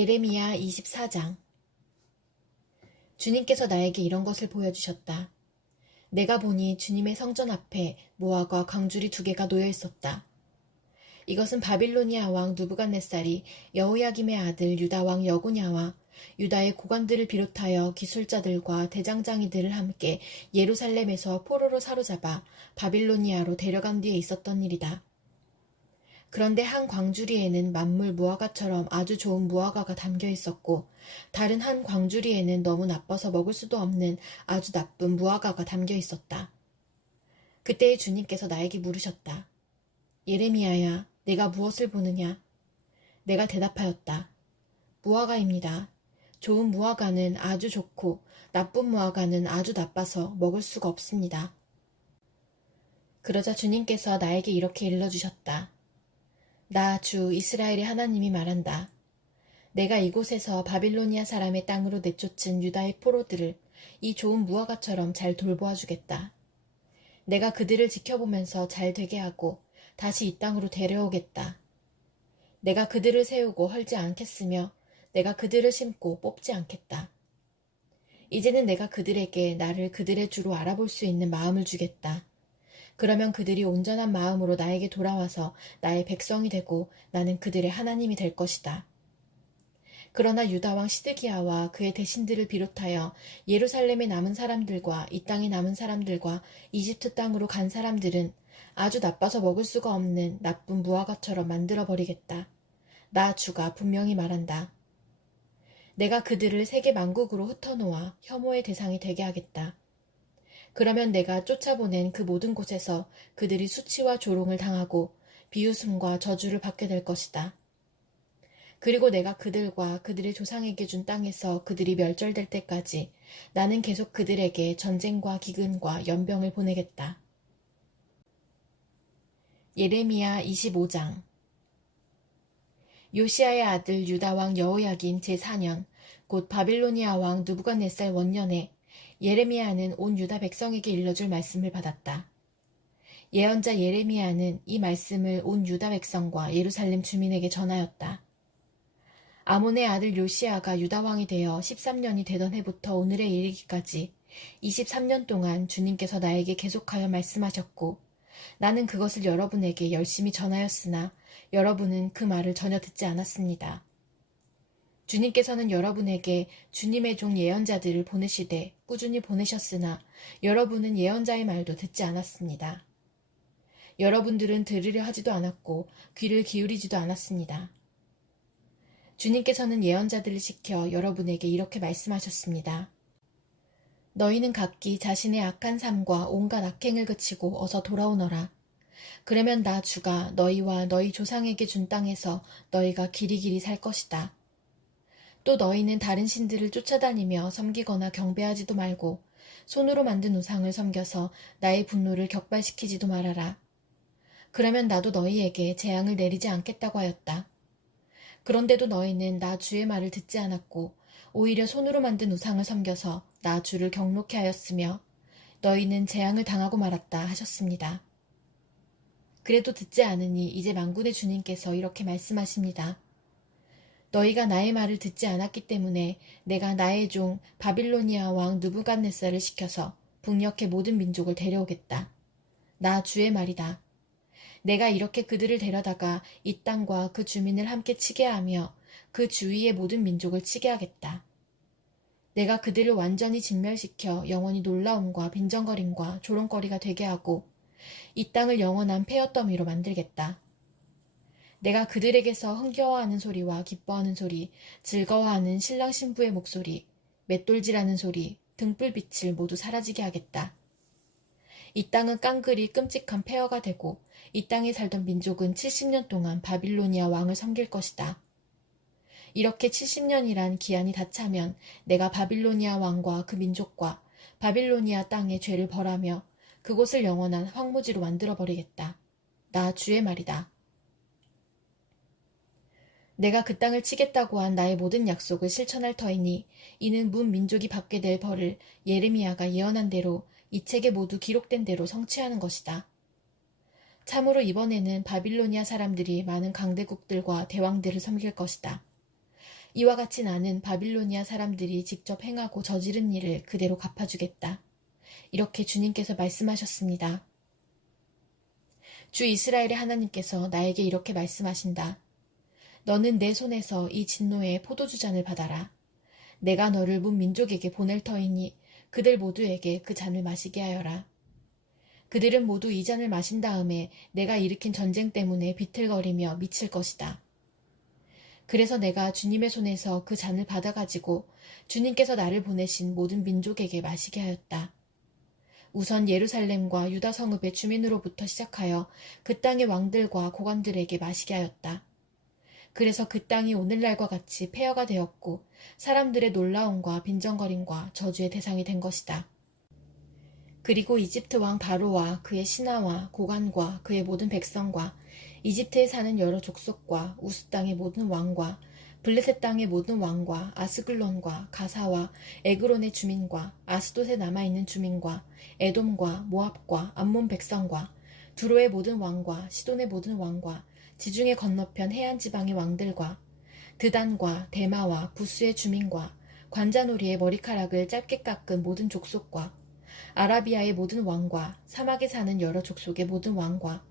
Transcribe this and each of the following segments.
예레미야 24장. 주님께서 나에게 이런 것을 보여주셨다. 내가 보니 주님의 성전 앞에 모아과 광주리 2개가 놓여 있었다. 이것은 바빌로니아 왕 느부갓네살이 여호야김의 아들 유다 왕 여고냐와 유다의 고관들을 비롯하여 기술자들과 대장장이들을 함께 예루살렘에서 포로로 사로잡아 바빌로니아로 데려간 뒤에 있었던 일이다. 그런데 한 광주리에는 만물 무화과처럼 아주 좋은 무화과가 담겨 있었고, 다른 한 광주리에는 너무 나빠서 먹을 수도 없는 아주 나쁜 무화과가 담겨 있었다. 그때에 주님께서 나에게 물으셨다. 예레미야야, 내가 무엇을 보느냐? 내가 대답하였다. 무화과입니다. 좋은 무화과는 아주 좋고 나쁜 무화과는 아주 나빠서 먹을 수가 없습니다. 그러자 주님께서 나에게 이렇게 일러주셨다. 나 주 이스라엘의 하나님이 말한다. 내가 이곳에서 바빌로니아 사람의 땅으로 내쫓은 유다의 포로들을 이 좋은 무화과처럼 잘 돌보아 주겠다. 내가 그들을 지켜보면서 잘 되게 하고 다시 이 땅으로 데려오겠다. 내가 그들을 세우고 헐지 않겠으며 내가 그들을 심고 뽑지 않겠다. 이제는 내가 그들에게 나를 그들의 주로 알아볼 수 있는 마음을 주겠다. 그러면 그들이 온전한 마음으로 나에게 돌아와서 나의 백성이 되고 나는 그들의 하나님이 될 것이다. 그러나 유다왕 시드기야와 그의 대신들을 비롯하여 예루살렘에 남은 사람들과 이 땅에 남은 사람들과 이집트 땅으로 간 사람들은 아주 나빠서 먹을 수가 없는 나쁜 무화과처럼 만들어버리겠다. 나 주가 분명히 말한다. 내가 그들을 세계 만국으로 흩어놓아 혐오의 대상이 되게 하겠다. 그러면 내가 쫓아보낸 그 모든 곳에서 그들이 수치와 조롱을 당하고 비웃음과 저주를 받게 될 것이다. 그리고 내가 그들과 그들의 조상에게 준 땅에서 그들이 멸절될 때까지 나는 계속 그들에게 전쟁과 기근과 연병을 보내겠다. 예레미야 25장. 요시야의 아들 유다왕 여호야긴 제4년 곧 바빌로니아 왕 느부갓네살 원년에 예레미야는 온 유다 백성에게 일러줄 말씀을 받았다. 예언자 예레미야는 이 말씀을 온 유다 백성과 예루살렘 주민에게 전하였다. 아몬의 아들 요시야가 유다왕이 되어 13년이 되던 해부터 오늘에 이르기까지 23년 동안 주님께서 나에게 계속하여 말씀하셨고, 나는 그것을 여러분에게 열심히 전하였으나 여러분은 그 말을 전혀 듣지 않았습니다. 주님께서는 여러분에게 주님의 종 예언자들을 보내시되 꾸준히 보내셨으나 여러분은 예언자의 말도 듣지 않았습니다. 여러분들은 들으려 하지도 않았고 귀를 기울이지도 않았습니다. 주님께서는 예언자들을 시켜 여러분에게 이렇게 말씀하셨습니다. 너희는 각기 자신의 악한 삶과 온갖 악행을 그치고 어서 돌아오너라. 그러면 나 주가 너희와 너희 조상에게 준 땅에서 너희가 길이길이 살 것이다. 또 너희는 다른 신들을 쫓아다니며 섬기거나 경배하지도 말고 손으로 만든 우상을 섬겨서 나의 분노를 격발시키지도 말아라. 그러면 나도 너희에게 재앙을 내리지 않겠다고 하였다. 그런데도 너희는 나 주의 말을 듣지 않았고 오히려 손으로 만든 우상을 섬겨서 나 주를 경록해 하였으며 너희는 재앙을 당하고 말았다 하셨습니다. 그래도 듣지 않으니 이제 만군의 주님께서 이렇게 말씀하십니다. 너희가 나의 말을 듣지 않았기 때문에 내가 나의 종 바빌로니아 왕 느부갓네살을 시켜서 북녘의 모든 민족을 데려오겠다. 나 주의 말이다. 내가 이렇게 그들을 데려다가 이 땅과 그 주민을 함께 치게 하며 그 주위의 모든 민족을 치게 하겠다. 내가 그들을 완전히 진멸시켜 영원히 놀라움과 빈정거림과 조롱거리가 되게 하고 이 땅을 영원한 폐허더미로 만들겠다. 내가 그들에게서 흥겨워하는 소리와 기뻐하는 소리, 즐거워하는 신랑 신부의 목소리, 맷돌질하는 소리, 등불빛을 모두 사라지게 하겠다. 이 땅은 깡그리 끔찍한 폐허가 되고 이 땅에 살던 민족은 70년 동안 바빌로니아 왕을 섬길 것이다. 이렇게 70년이란 기한이 다 차면 내가 바빌로니아 왕과 그 민족과 바빌로니아 땅의 죄를 벌하며 그곳을 영원한 황무지로 만들어버리겠다. 나 주의 말이다. 내가 그 땅을 치겠다고 한 나의 모든 약속을 실천할 터이니 이는 문 민족이 받게 될 벌을 예레미야가 예언한 대로 이 책에 모두 기록된 대로 성취하는 것이다. 참으로 이번에는 바빌로니아 사람들이 많은 강대국들과 대왕들을 섬길 것이다. 이와 같이 나는 바빌로니아 사람들이 직접 행하고 저지른 일을 그대로 갚아주겠다. 이렇게 주님께서 말씀하셨습니다. 주 이스라엘의 하나님께서 나에게 이렇게 말씀하신다. 너는 내 손에서 이 진노의 포도주 잔을 받아라. 내가 너를 문 민족에게 보낼 터이니 그들 모두에게 그 잔을 마시게 하여라. 그들은 모두 이 잔을 마신 다음에 내가 일으킨 전쟁 때문에 비틀거리며 미칠 것이다. 그래서 내가 주님의 손에서 그 잔을 받아가지고 주님께서 나를 보내신 모든 민족에게 마시게 하였다. 우선 예루살렘과 유다 성읍의 주민으로부터 시작하여 그 땅의 왕들과 고관들에게 마시게 하였다. 그래서 그 땅이 오늘날과 같이 폐허가 되었고 사람들의 놀라움과 빈정거림과 저주의 대상이 된 것이다. 그리고 이집트 왕 바로와 그의 신하와 고관과 그의 모든 백성과 이집트에 사는 여러 족속과 우스 땅의 모든 왕과 블레셋 땅의 모든 왕과 아스글론과 가사와 에그론의 주민과 아스돗에 남아있는 주민과 에돔과 모압과 암몬 백성과 두로의 모든 왕과 시돈의 모든 왕과 지중해 건너편 해안 지방의 왕들과 드단과 데마와 부스의 주민과 관자놀이의 머리카락을 짧게 깎은 모든 족속과 아라비아의 모든 왕과 사막에 사는 여러 족속의 모든 왕과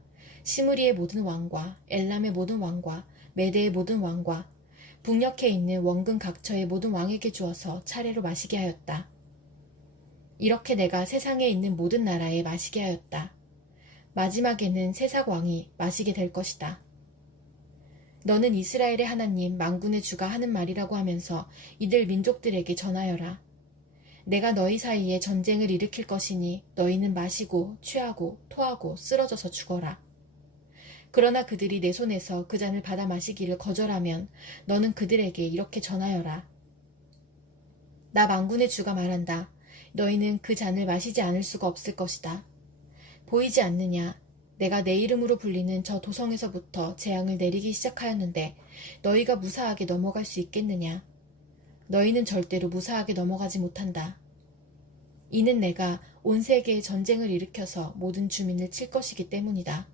시므리의 모든 왕과 엘람의 모든 왕과 메대의 모든 왕과 북녘에 있는 원근 각처의 모든 왕에게 주어서 차례로 마시게 하였다. 이렇게 내가 세상에 있는 모든 나라에 마시게 하였다. 마지막에는 세상 왕이 마시게 될 것이다. 너는 이스라엘의 하나님 만군의 주가 하는 말이라고 하면서 이들 민족들에게 전하여라. 내가 너희 사이에 전쟁을 일으킬 것이니 너희는 마시고 취하고 토하고 쓰러져서 죽어라. 그러나 그들이 내 손에서 그 잔을 받아 마시기를 거절하면 너는 그들에게 이렇게 전하여라. 나 만군의 주가 말한다. 너희는 그 잔을 마시지 않을 수가 없을 것이다. 보이지 않느냐? 내가 내 이름으로 불리는 저 도성에서부터 재앙을 내리기 시작하였는데 너희가 무사하게 넘어갈 수 있겠느냐? 너희는 절대로 무사하게 넘어가지 못한다. 이는 내가 온 세계에 전쟁을 일으켜서 모든 주민을 칠 것이기 때문이다.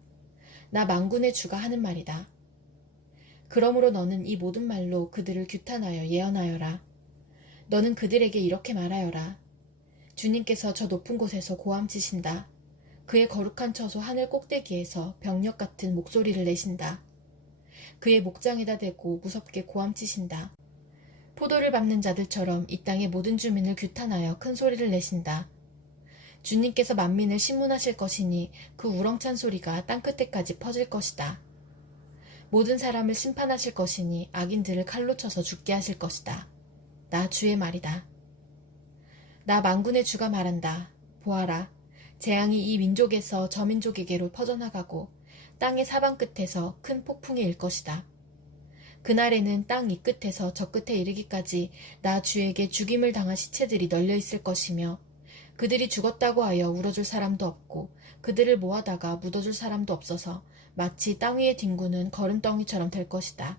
나 만군의 주가 하는 말이다. 그러므로 너는 이 모든 말로 그들을 규탄하여 예언하여라. 너는 그들에게 이렇게 말하여라. 주님께서 저 높은 곳에서 고함치신다. 그의 거룩한 처소 하늘 꼭대기에서 병력 같은 목소리를 내신다. 그의 목장에다 대고 무섭게 고함치신다. 포도를 밟는 자들처럼 이 땅의 모든 주민을 규탄하여 큰 소리를 내신다. 주님께서 만민을 심문하실 것이니 그 우렁찬 소리가 땅끝에까지 퍼질 것이다. 모든 사람을 심판하실 것이니 악인들을 칼로 쳐서 죽게 하실 것이다. 나 주의 말이다. 나 만군의 주가 말한다. 보아라. 재앙이 이 민족에서 저 민족에게로 퍼져나가고 땅의 사방 끝에서 큰 폭풍이 일 것이다. 그날에는 땅 이 끝에서 저 끝에 이르기까지 나 주에게 죽임을 당한 시체들이 널려 있을 것이며 그들이 죽었다고 하여 울어줄 사람도 없고 그들을 모아다가 묻어줄 사람도 없어서 마치 땅 위에 뒹구는 거름덩이처럼 될 것이다.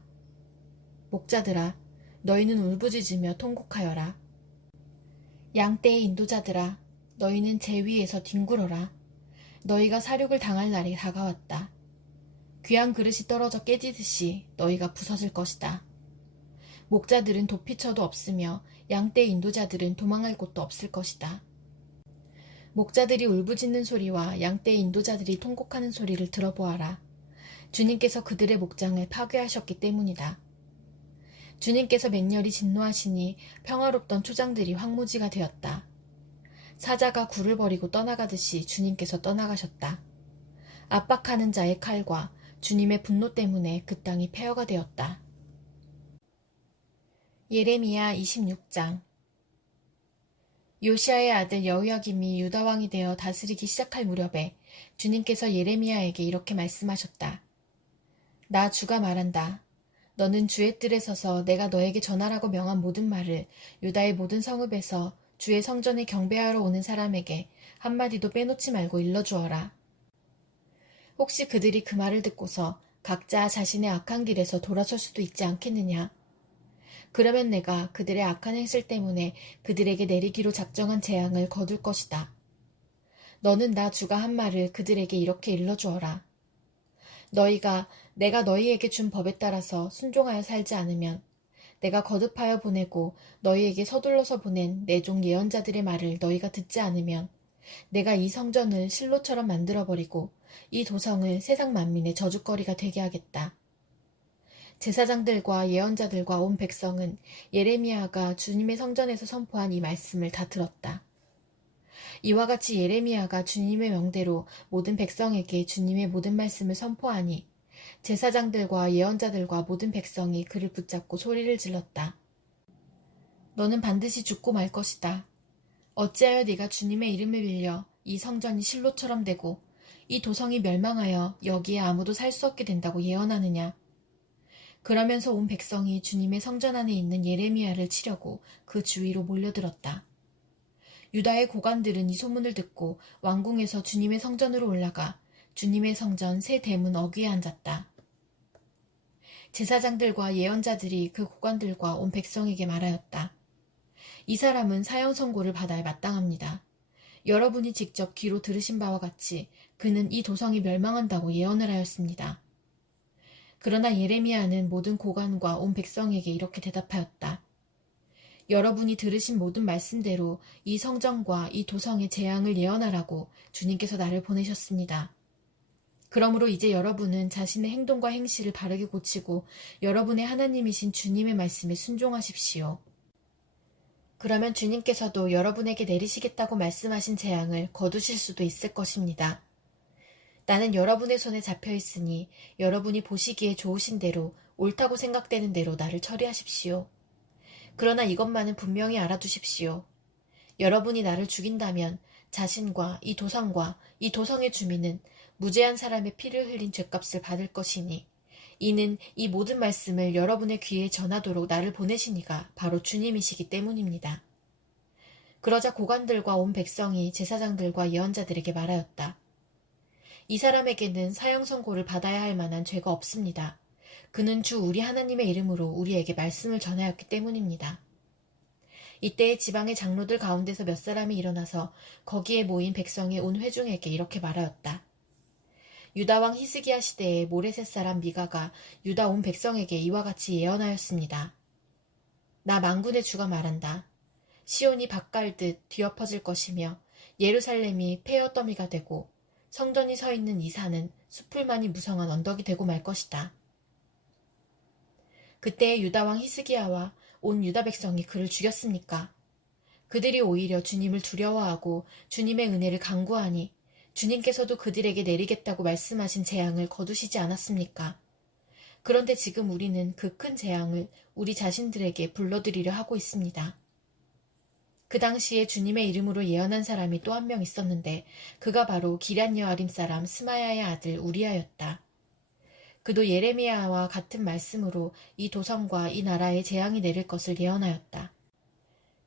목자들아, 너희는 울부짖으며 통곡하여라. 양떼의 인도자들아, 너희는 제 위에서 뒹굴어라. 너희가 사륙을 당할 날이 다가왔다. 귀한 그릇이 떨어져 깨지듯이 너희가 부서질 것이다. 목자들은 도피처도 없으며 양떼 인도자들은 도망할 곳도 없을 것이다. 목자들이 울부짖는 소리와 양떼 인도자들이 통곡하는 소리를 들어보아라. 주님께서 그들의 목장을 파괴하셨기 때문이다. 주님께서 맹렬히 진노하시니 평화롭던 초장들이 황무지가 되었다. 사자가 굴을 버리고 떠나가듯이 주님께서 떠나가셨다. 압박하는 자의 칼과 주님의 분노 때문에 그 땅이 폐허가 되었다. 예레미야 26장. 요시아의 아들 여호야김이 유다 왕이 되어 다스리기 시작할 무렵에 주님께서 예레미야에게 이렇게 말씀하셨다. 나 주가 말한다. 너는 주의 뜰에 서서 내가 너에게 전하라고 명한 모든 말을 유다의 모든 성읍에서 주의 성전에 경배하러 오는 사람에게 한마디도 빼놓지 말고 일러주어라. 혹시 그들이 그 말을 듣고서 각자 자신의 악한 길에서 돌아설 수도 있지 않겠느냐? 그러면 내가 그들의 악한 행실 때문에 그들에게 내리기로 작정한 재앙을 거둘 것이다. 너는 나 주가 한 말을 그들에게 이렇게 일러주어라. 너희가 내가 너희에게 준 법에 따라서 순종하여 살지 않으면 내가 거듭하여 보내고 너희에게 서둘러서 보낸 내 종 예언자들의 말을 너희가 듣지 않으면 내가 이 성전을 실로처럼 만들어버리고 이 도성을 세상 만민의 저주거리가 되게 하겠다. 제사장들과 예언자들과 온 백성은 예레미야가 주님의 성전에서 선포한 이 말씀을 다 들었다. 이와 같이 예레미야가 주님의 명대로 모든 백성에게 주님의 모든 말씀을 선포하니 제사장들과 예언자들과 모든 백성이 그를 붙잡고 소리를 질렀다. 너는 반드시 죽고 말 것이다. 어찌하여 네가 주님의 이름을 빌려 이 성전이 실로처럼 되고 이 도성이 멸망하여 여기에 아무도 살 수 없게 된다고 예언하느냐. 그러면서 온 백성이 주님의 성전 안에 있는 예레미야를 치려고 그 주위로 몰려들었다. 유다의 고관들은 이 소문을 듣고 왕궁에서 주님의 성전으로 올라가 주님의 성전 새 대문 어귀에 앉았다. 제사장들과 예언자들이 그 고관들과 온 백성에게 말하였다. 이 사람은 사형 선고를 받아야 마땅합니다. 여러분이 직접 귀로 들으신 바와 같이 그는 이 도성이 멸망한다고 예언을 하였습니다. 그러나 예레미야는 모든 고관과 온 백성에게 이렇게 대답하였다. 여러분이 들으신 모든 말씀대로 이 성전과 이 도성의 재앙을 예언하라고 주님께서 나를 보내셨습니다. 그러므로 이제 여러분은 자신의 행동과 행실을 바르게 고치고 여러분의 하나님이신 주님의 말씀에 순종하십시오. 그러면 주님께서도 여러분에게 내리시겠다고 말씀하신 재앙을 거두실 수도 있을 것입니다. 나는 여러분의 손에 잡혀 있으니 여러분이 보시기에 좋으신 대로 옳다고 생각되는 대로 나를 처리하십시오. 그러나 이것만은 분명히 알아두십시오. 여러분이 나를 죽인다면 자신과 이 도성과 이 도성의 주민은 무죄한 사람의 피를 흘린 죗값을 받을 것이니 이는 이 모든 말씀을 여러분의 귀에 전하도록 나를 보내신 이가 바로 주님이시기 때문입니다. 그러자 고관들과 온 백성이 제사장들과 예언자들에게 말하였다. 이 사람에게는 사형 선고를 받아야 할 만한 죄가 없습니다. 그는 주 우리 하나님의 이름으로 우리에게 말씀을 전하였기 때문입니다. 이때에 지방의 장로들 가운데서 몇 사람이 일어나서 거기에 모인 백성의 온 회중에게 이렇게 말하였다. 유다 왕 히스기야 시대에 모레셋 사람 미가가 유다 온 백성에게 이와 같이 예언하였습니다. 나 만군의 주가 말한다. 시온이 밭갈듯 뒤엎어질 것이며 예루살렘이 폐허더미가 되고 성전이 서 있는 이 산은 숲풀만이 무성한 언덕이 되고 말 것이다. 그때에 유다 왕 히스기야와 온 유다 백성이 그를 죽였습니까? 그들이 오히려 주님을 두려워하고 주님의 은혜를 간구하니 주님께서도 그들에게 내리겠다고 말씀하신 재앙을 거두시지 않았습니까? 그런데 지금 우리는 그 큰 재앙을 우리 자신들에게 불러들이려 하고 있습니다. 그 당시에 주님의 이름으로 예언한 사람이 또 한 명 있었는데 그가 바로 기럇 여아림 사람 스마야의 아들 우리아였다. 그도 예레미야와 같은 말씀으로 이 도성과 이 나라에 재앙이 내릴 것을 예언하였다.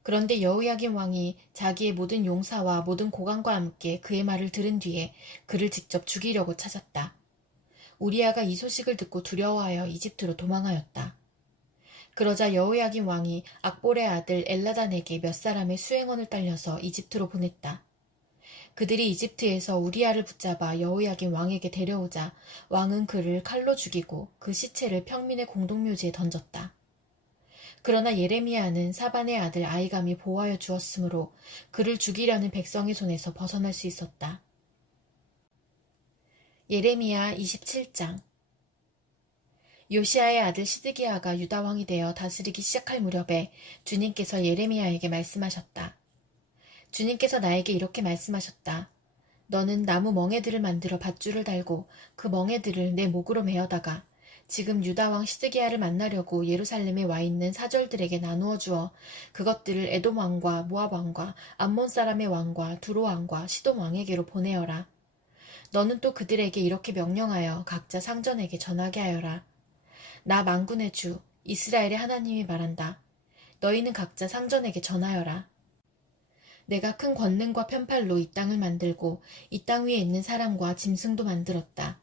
그런데 여호야김 왕이 자기의 모든 용사와 모든 고관과 함께 그의 말을 들은 뒤에 그를 직접 죽이려고 찾았다. 우리아가 이 소식을 듣고 두려워하여 이집트로 도망하였다. 그러자 여호야김 왕이 악볼의 아들 엘라단에게 몇 사람의 수행원을 딸려서 이집트로 보냈다. 그들이 이집트에서 우리아를 붙잡아 여호야김 왕에게 데려오자 왕은 그를 칼로 죽이고 그 시체를 평민의 공동묘지에 던졌다. 그러나 예레미야는 사반의 아들 아이감이 보호하여 주었으므로 그를 죽이려는 백성의 손에서 벗어날 수 있었다. 예레미야 27장. 요시야의 아들 시드기야가 유다왕이 되어 다스리기 시작할 무렵에 주님께서 예레미야에게 말씀하셨다. 주님께서 나에게 이렇게 말씀하셨다. 너는 나무 멍에들을 만들어 밧줄을 달고 그 멍에들을 내 목으로 메어다가 지금 유다왕 시드기야를 만나려고 예루살렘에 와 있는 사절들에게 나누어 주어 그것들을 에돔 왕과 모압 왕과 암몬 사람의 왕과 두로 왕과 시돔 왕에게로 보내어라. 너는 또 그들에게 이렇게 명령하여 각자 상전에게 전하게 하여라. 나 만군의 주 이스라엘의 하나님이 말한다. 너희는 각자 상전에게 전하여라. 내가 큰 권능과 편팔로 이 땅을 만들고 이 땅 위에 있는 사람과 짐승도 만들었다.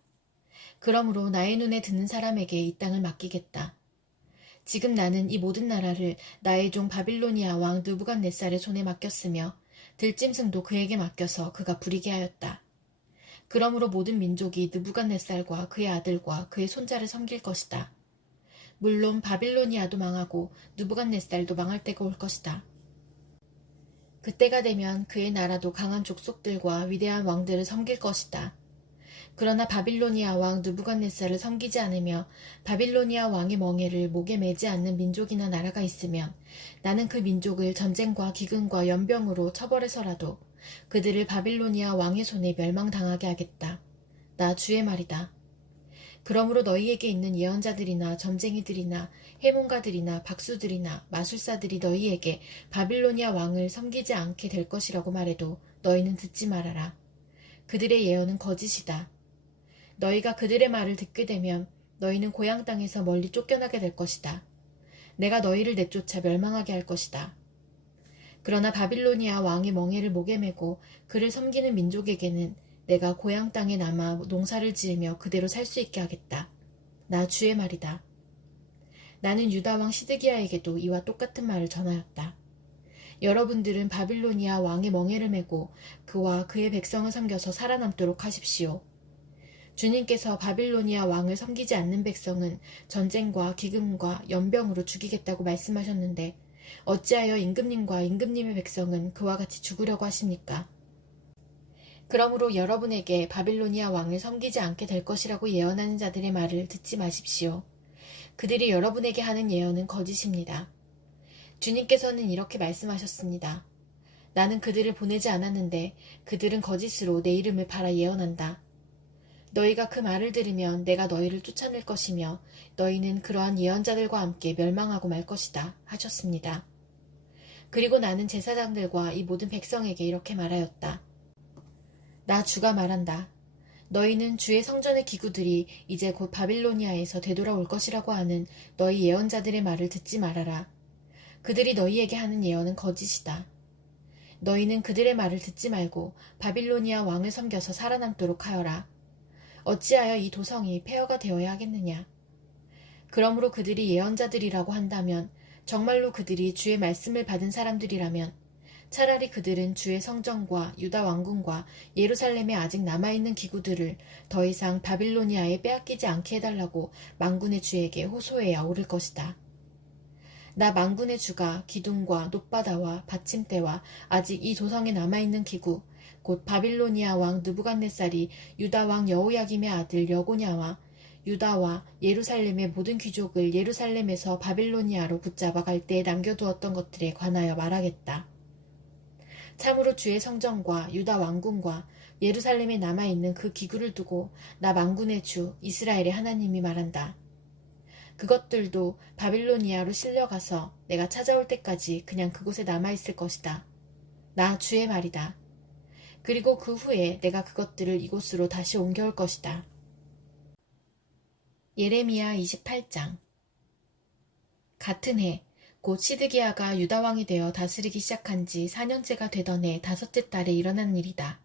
그러므로 나의 눈에 드는 사람에게 이 땅을 맡기겠다. 지금 나는 이 모든 나라를 나의 종 바빌로니아 왕 느부갓네살의 손에 맡겼으며 들짐승도 그에게 맡겨서 그가 부리게 하였다. 그러므로 모든 민족이 느부갓네살과 그의 아들과 그의 손자를 섬길 것이다. 물론 바빌로니아도 망하고 느부갓네살도 망할 때가 올 것이다. 그때가 되면 그의 나라도 강한 족속들과 위대한 왕들을 섬길 것이다. 그러나 바빌로니아 왕 느부갓네살을 섬기지 않으며 바빌로니아 왕의 멍에를 목에 매지 않는 민족이나 나라가 있으면 나는 그 민족을 전쟁과 기근과 연병으로 처벌해서라도 그들을 바빌로니아 왕의 손에 멸망당하게 하겠다. 나 주의 말이다. 그러므로 너희에게 있는 예언자들이나 점쟁이들이나 해몽가들이나 박수들이나 마술사들이 너희에게 바빌로니아 왕을 섬기지 않게 될 것이라고 말해도 너희는 듣지 말아라. 그들의 예언은 거짓이다. 너희가 그들의 말을 듣게 되면 너희는 고향 땅에서 멀리 쫓겨나게 될 것이다. 내가 너희를 내쫓아 멸망하게 할 것이다. 그러나 바빌로니아 왕의 멍에를 목에 메고 그를 섬기는 민족에게는 내가 고향 땅에 남아 농사를 지으며 그대로 살 수 있게 하겠다. 나 주의 말이다. 나는 유다 왕 시드기야에게도 이와 똑같은 말을 전하였다. 여러분들은 바빌로니아 왕의 멍에를 메고 그와 그의 백성을 섬겨서 살아남도록 하십시오. 주님께서 바빌로니아 왕을 섬기지 않는 백성은 전쟁과 기근과 연병으로 죽이겠다고 말씀하셨는데 어찌하여 임금님과 임금님의 백성은 그와 같이 죽으려고 하십니까? 그러므로 여러분에게 바빌로니아 왕을 섬기지 않게 될 것이라고 예언하는 자들의 말을 듣지 마십시오. 그들이 여러분에게 하는 예언은 거짓입니다. 주님께서는 이렇게 말씀하셨습니다. 나는 그들을 보내지 않았는데 그들은 거짓으로 내 이름을 팔아 예언한다. 너희가 그 말을 들으면 내가 너희를 쫓아낼 것이며 너희는 그러한 예언자들과 함께 멸망하고 말 것이다 하셨습니다. 그리고 나는 제사장들과 이 모든 백성에게 이렇게 말하였다. 나 주가 말한다. 너희는 주의 성전의 기구들이 이제 곧 바빌로니아에서 되돌아올 것이라고 하는 너희 예언자들의 말을 듣지 말아라. 그들이 너희에게 하는 예언은 거짓이다. 너희는 그들의 말을 듣지 말고 바빌로니아 왕을 섬겨서 살아남도록 하여라. 어찌하여 이 도성이 폐허가 되어야 하겠느냐. 그러므로 그들이 예언자들이라고 한다면 정말로 그들이 주의 말씀을 받은 사람들이라면 차라리 그들은 주의 성전과 유다 왕궁과 예루살렘에 아직 남아있는 기구들을 더 이상 바빌로니아에 빼앗기지 않게 해달라고 만군의 주에게 호소해야 옳을 것이다. 나 만군의 주가 기둥과 놋바다와 받침대와 아직 이 도성에 남아있는 기구 곧 바빌로니아 왕 느부갓네살이 유다 왕 여호야김의 아들 여고냐와 유다와 예루살렘의 모든 귀족을 예루살렘에서 바빌로니아로 붙잡아 갈 때에 남겨두었던 것들에 관하여 말하겠다. 참으로 주의 성전과 유다 왕궁과 예루살렘에 남아있는 그 기구를 두고 나 만군의 주 이스라엘의 하나님이 말한다. 그것들도 바빌로니아로 실려가서 내가 찾아올 때까지 그냥 그곳에 남아있을 것이다. 나 주의 말이다. 그리고 그 후에 내가 그것들을 이곳으로 다시 옮겨올 것이다. 예레미야 28장. 같은 해 곧 시드기야가 유다 왕이 되어 다스리기 시작한 지 4년째가 되던 해 5째 달에 일어난 일이다.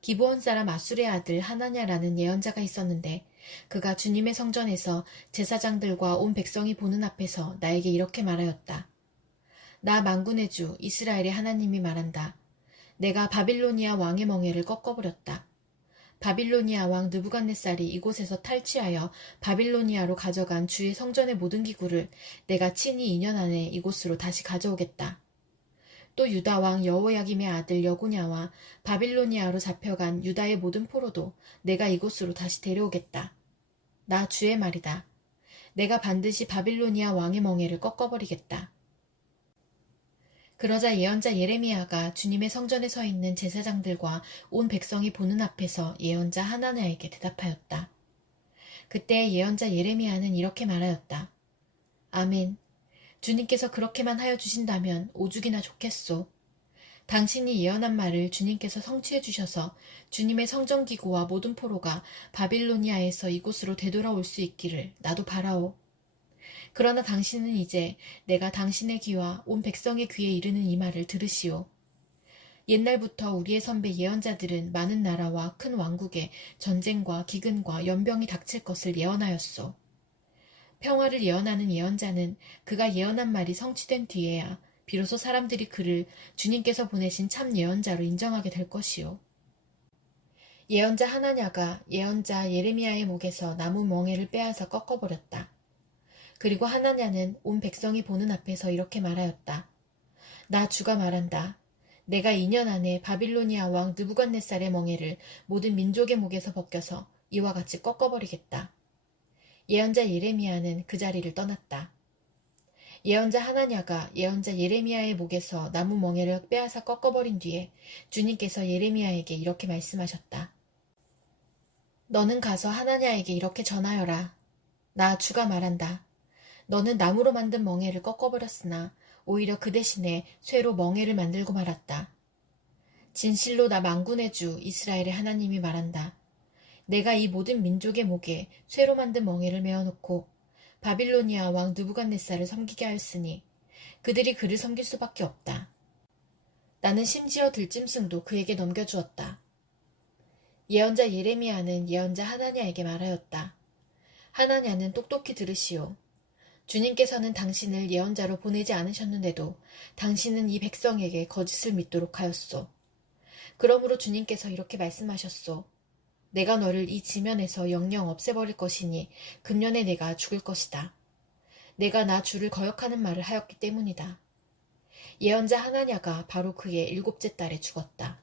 기브온 사람 아술의 아들 하나냐라는 예언자가 있었는데 그가 주님의 성전에서 제사장들과 온 백성이 보는 앞에서 나에게 이렇게 말하였다. 나 만군의 주 이스라엘의 하나님이 말한다. 내가 바빌로니아 왕의 멍에를 꺾어버렸다. 바빌로니아 왕 느부갓네살이 이곳에서 탈취하여 바빌로니아로 가져간 주의 성전의 모든 기구를 내가 친히 2년 안에 이곳으로 다시 가져오겠다. 또 유다 왕 여호야김의 아들 여고냐와 바빌로니아로 잡혀간 유다의 모든 포로도 내가 이곳으로 다시 데려오겠다. 나 주의 말이다. 내가 반드시 바빌로니아 왕의 멍에를 꺾어버리겠다. 그러자 예언자 예레미야가 주님의 성전에 서 있는 제사장들과 온 백성이 보는 앞에서 예언자 하나냐에게 대답하였다. 그때 예언자 예레미야는 이렇게 말하였다. 아멘. 주님께서 그렇게만 하여 주신다면 오죽이나 좋겠소. 당신이 예언한 말을 주님께서 성취해 주셔서 주님의 성전기구와 모든 포로가 바빌로니아에서 이곳으로 되돌아올 수 있기를 나도 바라오. 그러나 당신은 이제 내가 당신의 귀와 온 백성의 귀에 이르는 이 말을 들으시오. 옛날부터 우리의 선배 예언자들은 많은 나라와 큰 왕국에 전쟁과 기근과 연병이 닥칠 것을 예언하였소. 평화를 예언하는 예언자는 그가 예언한 말이 성취된 뒤에야 비로소 사람들이 그를 주님께서 보내신 참 예언자로 인정하게 될 것이오. 예언자 하나냐가 예언자 예레미야의 목에서 나무 멍에를 빼앗아 꺾어버렸다. 그리고 하나냐는 온 백성이 보는 앞에서 이렇게 말하였다. 나 주가 말한다. 내가 2년 안에 바빌로니아 왕 느부갓네살의 멍에를 모든 민족의 목에서 벗겨서 이와 같이 꺾어버리겠다. 예언자 예레미야는 그 자리를 떠났다. 예언자 하나냐가 예언자 예레미야의 목에서 나무 멍에를 빼앗아 꺾어버린 뒤에 주님께서 예레미야에게 이렇게 말씀하셨다. 너는 가서 하나냐에게 이렇게 전하여라. 나 주가 말한다. 너는 나무로 만든 멍에를 꺾어버렸으나 오히려 그 대신에 쇠로 멍에를 만들고 말았다. 진실로 나 만군의 주 이스라엘의 하나님이 말한다. 내가 이 모든 민족의 목에 쇠로 만든 멍에를 메어놓고 바빌로니아 왕 느부갓네살을 섬기게 하였으니 그들이 그를 섬길 수밖에 없다. 나는 심지어 들짐승도 그에게 넘겨주었다. 예언자 예레미야는 예언자 하나냐에게 말하였다. 하나냐는 똑똑히 들으시오. 주님께서는 당신을 예언자로 보내지 않으셨는데도 당신은 이 백성에게 거짓을 믿도록 하였소. 그러므로 주님께서 이렇게 말씀하셨소. 내가 너를 이 지면에서 영영 없애버릴 것이니 금년에 내가 죽을 것이다. 내가 나 주를 거역하는 말을 하였기 때문이다. 예언자 하나냐가 바로 그의 7째 달에 죽었다.